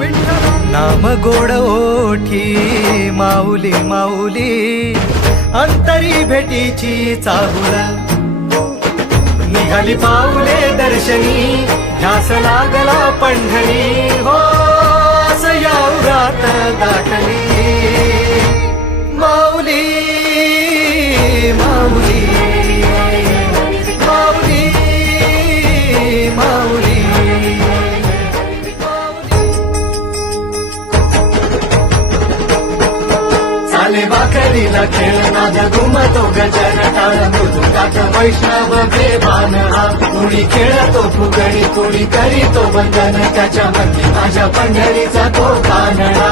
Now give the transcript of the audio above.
नाम गोड ओठी माऊली माऊली, अंतरी भेटीची चाहुल निघाली पाऊले दर्शनी, ध्यास लागला पंढरी हो यात दाटली माऊली माऊली माऊली माऊली चाले वाकरीला खेळ नाद घुमतो गजर टाळ मृदुकात वैष्णव बेभान हा, कुणी खेळतो फुगडी कुणी करीतो बंधन, त्याच्या मध्ये माझ्या पंढरीचा तो कानडा.